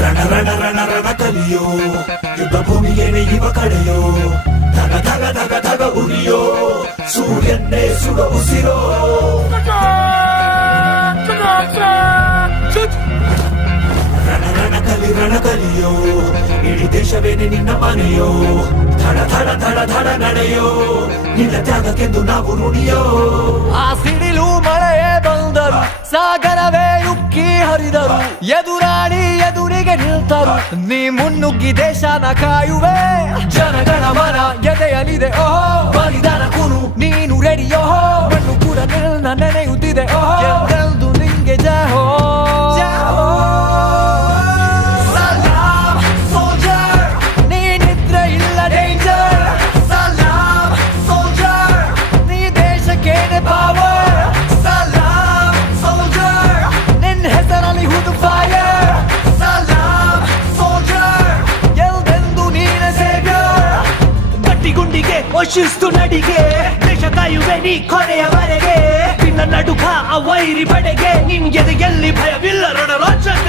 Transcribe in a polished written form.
ರಣ ರಣ ರಣ ರಣ ಕಲಿಯೋ ಯುದ್ಧ ಭೂಮಿಯೇನೆ ಇವ ಕಡೆಯೋ ಧಗ ಧಗ ಧಗ ಧಗ ಉರಿಯೋ ಸೂರ್ಯನ್ನೇ ಸುಡ ಉಸಿರೋ ರಣ ಕಲಿಯೋ ಇಡೀ ದೇಶವೇನೆ ನಿನ್ನ ಮನೆಯೋ ಧಡ ಧಡ ಧಡ ಧಡ ನಡೆಯೋ ನಿನ್ನ ತ್ಯಾಗಕ್ಕೆಂದು ನಾವು ನುಡಿಯೋ ಆ ಸಿಡಿಲು ಮಳೆಯೇ ಬಂದರು ಸಾಗರವೇ ಉಕ್ಕಿ ಹರಿದರು ಎದುರಾಳಿ ಎದುರಿಗೆ ನಿಲ್ತರು ನೀ ಮುನ್ನುಗ್ಗಿ ದೇಶನ ಕಾಯುವೆ ಜನಗಳ ಮನ ಎದೆಯಲಿದೆ ಓಹೋ ಬಲಿದಾನ ಕುನು ನೀನು ರೆಡಿಯೋ ಮಣ್ಣು ಕೂಡ ನಿನ್ನ ನೆನೆಯುತ್ತಿದೆ ಓಹೋ ಎಂದೆಂದು ನಿಂಗೆ ಜಹೋ ಶಿಸ್ತು ನಡಿಗೆ ದೇಶ ಕಾಯುವೆ ನೀ ಕೊನೆಯವರೆಗೆ ನಿನ್ನ ನಡುಕ ಆ ವೈರಿ ಪಡೆಗೆ ನಿನ್ಗೆದೆ ಎಲ್ಲಿ ಭಯವಿಲ್ಲ ರಣರೋಚಕ